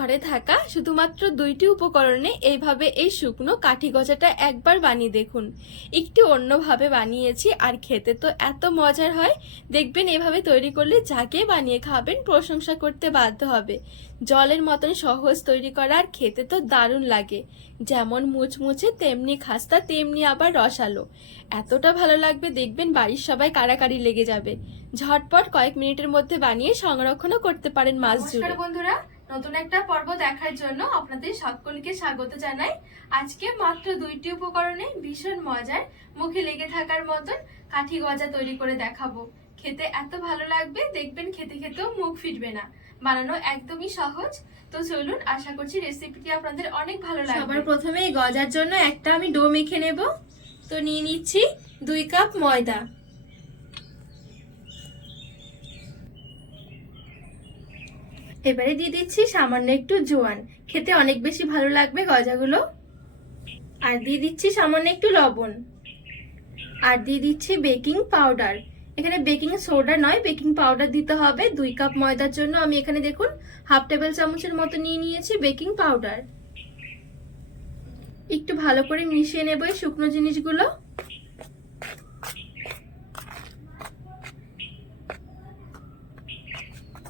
ঘরে থাকা শুধুমাত্র দুইটি উপকরণে এইভাবে এই শুকনো কাঠি গজাটা একবার বানিয়ে দেখুন। একটু অন্যভাবে বানিয়েছি আর খেতে তো এত মজার হয়। দেখবেন এভাবে তৈরি করলে যাকে বানিয়ে খাবেন প্রশংসা করতে বাধ্য হবে। জলের মতন সহজ তৈরি করা আর খেতে তো দারুণ লাগে। যেমন মুচমুচে তেমনি খাস্তা তেমনি আবার রসালো। এতটা ভালো লাগবে দেখবেন বাড়ির সবাই কারাকারি লেগে যাবে। ঝটপট কয়েক মিনিটের মধ্যে বানিয়ে সংরক্ষণও করতে পারেন মাছ জুড়ে। বন্ধুরা নতুন একটা পর্ব দেখার জন্য আপনাদের সকলকে স্বাগত জানাই। আজকে মাত্র দুইটি উপকরণে ভীষণ মজার, মুখে লেগে থাকার মতন কাঠি গজা তৈরি করে দেখাবো। খেতে এত ভালো লাগবে, দেখবেন খেতে খেতেও মুখ ফিরবে না। বানানো একদমই সহজ। তো চলুন, আশা করছি রেসিপিটি আপনাদের অনেক ভালো লাগবে। সবার প্রথমে গজার জন্য একটা আমি ডো মেখে নেব। তো নিয়ে নিচ্ছি দুই কাপ ময়দা। এবারে দিয়ে দিচ্ছি সামান্য একটু জোয়ান। খেতে অনেক বেশি ভালো লাগবে গজাগুলো। আর দিয়ে দিচ্ছি সামান্য একটু লবণ। আর দিয়ে দিচ্ছি বেকিং পাউডার। এখানে বেকিং সোডা নয়, বেকিং পাউডার দিতে হবে। দুই কাপ ময়দার জন্য আমি এখানে দেখুন, হাফ টেবিল চামচের মতো নিয়ে নিয়েছি বেকিং পাউডার। একটু ভালো করে মিশিয়ে নেব এই শুকনো জিনিসগুলো।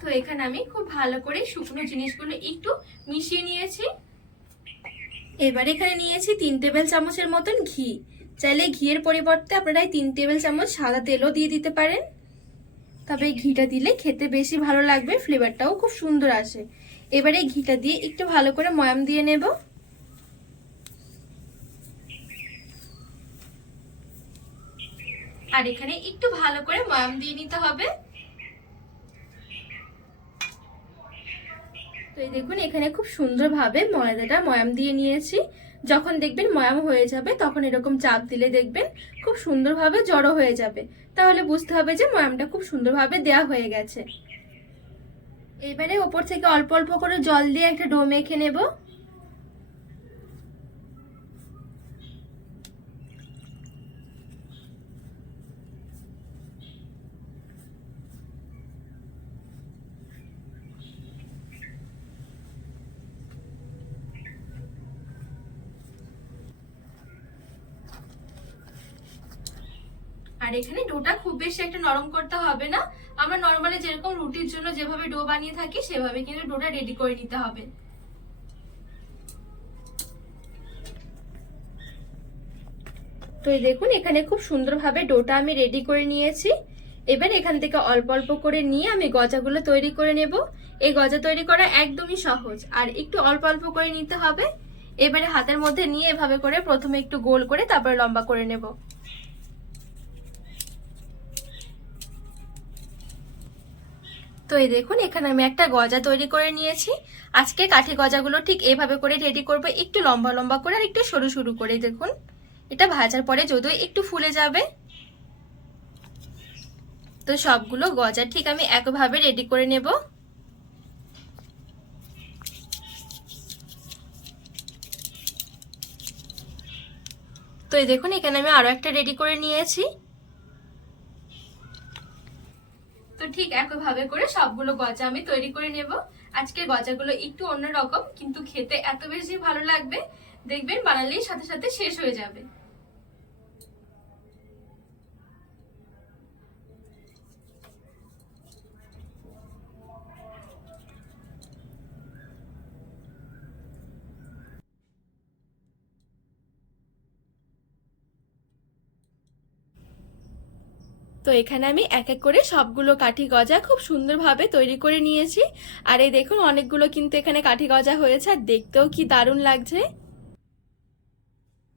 তো এখানে আমি খুব ভালো করে শুকনো জিনিসগুলো একটু মিশিয়ে নিয়েছি। এবার এখানে নিয়েছি তিন টেবিল চামচের মতন ঘি। চাইলে ঘিয়ের পরিবর্তে আপনারা তিন টেবিল চামচ সাদা তেলও দিয়ে দিতে পারেন। তবে ঘিটা দিলে খেতে বেশি ভালো লাগবে, ফ্লেভারটাও খুব সুন্দর আসে। এবারে ঘিটা দিয়ে একটু ভালো করে ময়াম দিয়ে নেব। আর এখানে একটু ভালো করে ময়াম দিয়ে নিতে হবে। এই দেখুন, এখানে খুব সুন্দরভাবে ময়দাটা ময়াম দিয়ে নিয়েছি। যখন দেখবেন ময়াম হয়ে যাবে, তখন এরকম চাপ দিলে দেখবেন খুব সুন্দরভাবে জড়ো হয়ে যাবে। তাহলে বুঝতে হবে যে ময়ামটা খুব সুন্দরভাবে দেয়া হয়ে গেছে। এবারে ওপর থেকে অল্প অল্প করে জল দিয়ে একটা ডো মেখে নেব। আর এখানে ডোটা খুব বেশি একটা নরম করতে হবে না। আমরা নর্মালি যেরকম রুটির জন্য যেভাবে ডো বানিয়ে থাকি, সেভাবে কিন্তু ডোটা রেডি করে নিতে হবে। তো এই দেখুন, এখানে খুব সুন্দরভাবে ডোটা আমি রেডি করে নিয়েছি। এবার এখান থেকে অল্প অল্প করে নিয়ে আমি গজাগুলো তৈরি করে নেব। এই গজা তৈরি করা একদমই সহজ, আর একটু অল্প অল্প করে নিতে হবে। এবারে হাতের মধ্যে নিয়ে এভাবে করে প্রথমে একটু গোল করে তারপরে লম্বা করে নেব। তো এই দেখুন, এখানে আমি একটা গজা তৈরি করে নিয়েছি। আজকে কাঠি গজাগুলো ঠিক এভাবে করে রেডি করব, একটু লম্বা লম্বা করে আর একটু সরু সরু করে দেখুন। এটা ভাজার পরে যদিও একটু ফুলে যাবে। তো সবগুলো গজা ঠিক আমি একভাবে রেডি করে নেব। তো এই দেখুন, এখানে আমি আরও একটা রেডি করে নিয়েছি। তো ঠিক একইভাবে করে সবগুলো গজা আমি তৈরি করে নেব। আজকের গজাগুলো একটু অন্যরকম, কিন্তু খেতে এত বেশি ভালো লাগবে, দেখবেন বানালেই সাথে সাথে শেষ হয়ে যাবে। তো এখানে আমি এক এক করে সবগুলো কাঠি গজা খুব সুন্দরভাবে তৈরি করে নিয়েছি। আর এই দেখুন অনেকগুলো কিন্তু এখানে কাঠি গজা হয়েছে আর দেখতেও কি দারুণ লাগছে।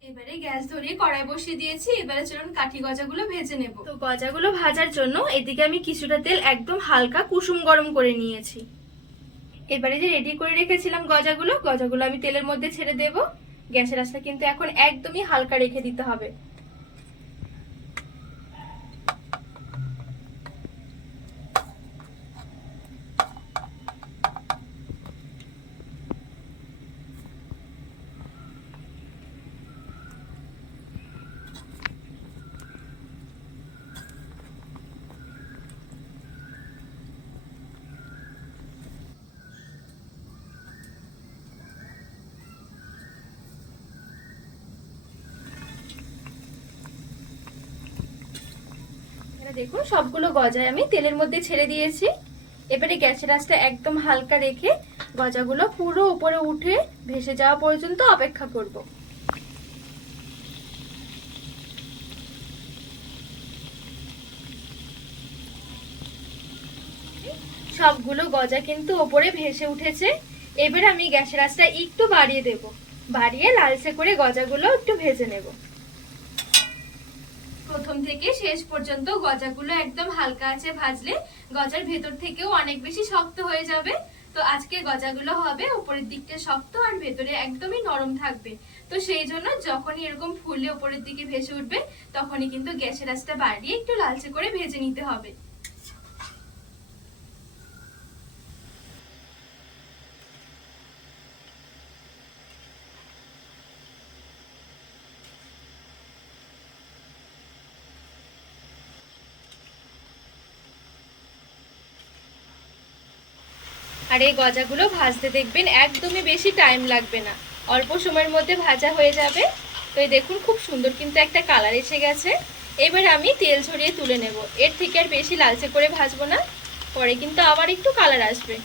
এবারে গ্যাস ধরিয়ে কড়াই বসিয়ে দিয়েছি এবারে চলুন কাঠি গজাগুলো ভেজে নেব। তো গজাগুলো ভাজার জন্য এদিকে আমি কিছুটা তেল একদম হালকা কুসুম গরম করে নিয়েছি। এবারে যে রেডি করে রেখেছিলাম গজাগুলো গজাগুলো আমি তেলের মধ্যে ছেড়ে দেব। গ্যাসের আঁচটা কিন্তু এখন একদমই হালকা রেখে দিতে হবে। দেখুন, সবগুলো গজায় আমি তেলের মধ্যে ছেড়ে দিয়েছি। এবারে গ্যাসের আঁচটা একদম হালকা রেখে গজাগুলো পুরো উপরে উঠে ভেসে যাওয়া পর্যন্ত অপেক্ষা করব। সবগুলো গজা কিন্তু ওপরে ভেসে উঠেছে। এবার আমি গ্যাসের আঁচটা একটু বাড়িয়ে দেব। বাড়িয়ে লালচে করে গজাগুলো একটু ভেজে নেব। প্রথম থেকে শেষ পর্যন্ত গজাগুলো একদম হালকা আছে ভাজলে গজার ভেতর থেকেও অনেক বেশি শক্ত হয়ে যাবে। তো আজকে গজাগুলো হবে উপরের দিকটা শক্ত আর ভেতরে একদমই নরম থাকবে। তো সেই জন্য যখনই এরকম ফুলে উপরের দিকে ভেসে উঠবে, তখনই কিন্তু গ্যাসের আঁচটা বাড়িয়ে একটু লালচে করে ভেজে নিতে হবে। আর এই গজাগুলো ভাজতে দেখবেন একদমই বেশি টাইম লাগবে না। অল্প সময়ের মধ্যে ভাজা হয়ে যাবে। তো এই দেখুন খুব সুন্দর কিন্তু একটা কালার এসে গেছে। এবার আমি তেল ছড়িয়ে তুলে নেব। এর থেকে আর বেশি লালচে করে ভাজবো না। পরে কিন্তু আবার একটু কালার আসবে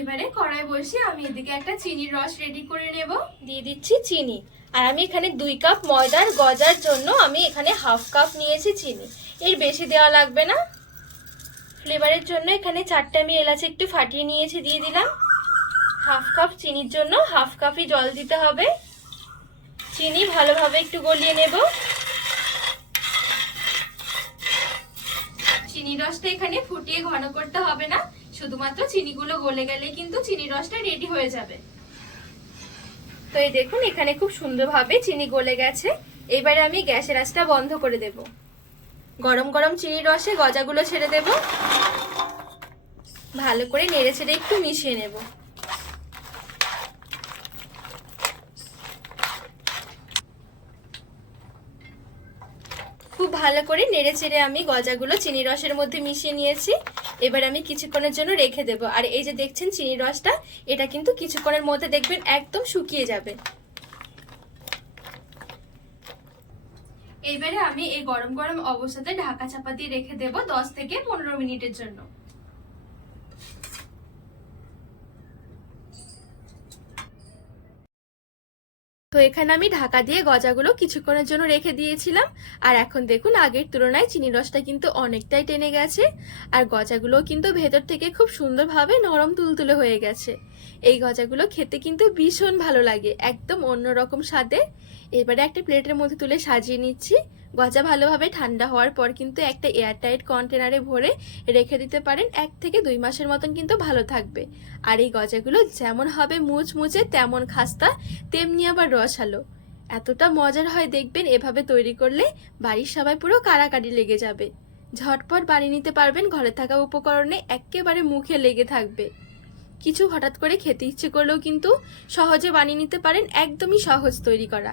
এবারে কড়াই বসিয়ে আমি এদিকে একটা চিনির রস রেডি করে নেব। দিয়ে দিচ্ছি চিনি। আর আমি এখানে দুই কাপ ময়দার গজার জন্য আমি এখানে হাফ কাপ নিয়েছি চিনি। এর বেশি দেওয়া লাগবে না। ফ্লেভারের জন্য এখানে চারটে আমি এলাচ একটু ফাটিয়ে নিয়েছি দিয়ে দিলাম। হাফ কাপ চিনির জন্য হাফ কাপই জল দিতে হবে। চিনি ভালোভাবে একটু গলিয়ে নেব। চিনি রসটা এখানে ফুটিয়ে ঘন করতে হবে না। শুধুমাত্র চিনিগুলো গলে গেলে কিন্তু চিনি রসটা রেডি হয়ে যাবে। তো এই দেখুন, এখানে খুব সুন্দরভাবে চিনি গলে গেছে। এবারে আমি গ্যাসের আঁচটা বন্ধ করে দেব। গরম গরম চিনির রসে গজাগুলো ছেড়ে দেব। ভালো করে নেড়ে ছেড়ে একটু মিশিয়ে নেব। খুব ভালো করে নেড়ে চেড়ে আমি গজাগুলো চিনি রসের মধ্যে মিশিয়ে নিয়েছি। এবার আমি কিছুক্ষণের জন্য রেখে দেব। আর এই যে দেখছেন চিনি রসটা, এটা কিন্তু কিছুক্ষণের মধ্যে দেখবেন একদম শুকিয়ে যাবে। এইবারে আমি এই গরম গরম অবস্থাতে ঢাকা চাপা দিয়ে রেখে দেব দশ থেকে পনেরো মিনিটের জন্য। তো এখানে আমি ঢাকা দিয়ে গজাগুলো কিছুক্ষণের জন্য রেখে দিয়েছিলাম। আর এখন দেখুন, আগের তুলনায় চিনি রসটা কিন্তু অনেকটাই টেনে গেছে। আর গজাগুলো কিন্তু ভেতর থেকে খুব সুন্দরভাবে নরম তুলতুলে হয়ে গেছে। এই গজাগুলো খেতে কিন্তু ভীষণ ভালো লাগে, একদম অন্যরকম স্বাদে। এবারে একটা প্লেটের মধ্যে তুলে সাজিয়ে নিচ্ছি। গজা ভালোভাবে ঠান্ডা হওয়ার পর কিন্তু একটা এয়ারটাইট কন্টেনারে ভরে রেখে দিতে পারেন। এক থেকে দুই মাসের মতন কিন্তু ভালো থাকবে। আর এই গজাগুলো যেমন হবে মুচমুচে, তেমন খাস্তা, তেমনি আবার রসালো। এতটা মজার হয় দেখবেন এভাবে তৈরি করলে বাড়ির সবাই পুরো কারাকারি লেগে যাবে। ঝটপট বানিয়ে নিতে পারবেন, ঘরে থাকা উপকরণে একেবারে মুখে লেগে থাকবে। কিছু হঠাৎ করে খেতে ইচ্ছে করলেও কিন্তু সহজে বানিয়ে নিতে পারেন, একদমই সহজ তৈরি করা।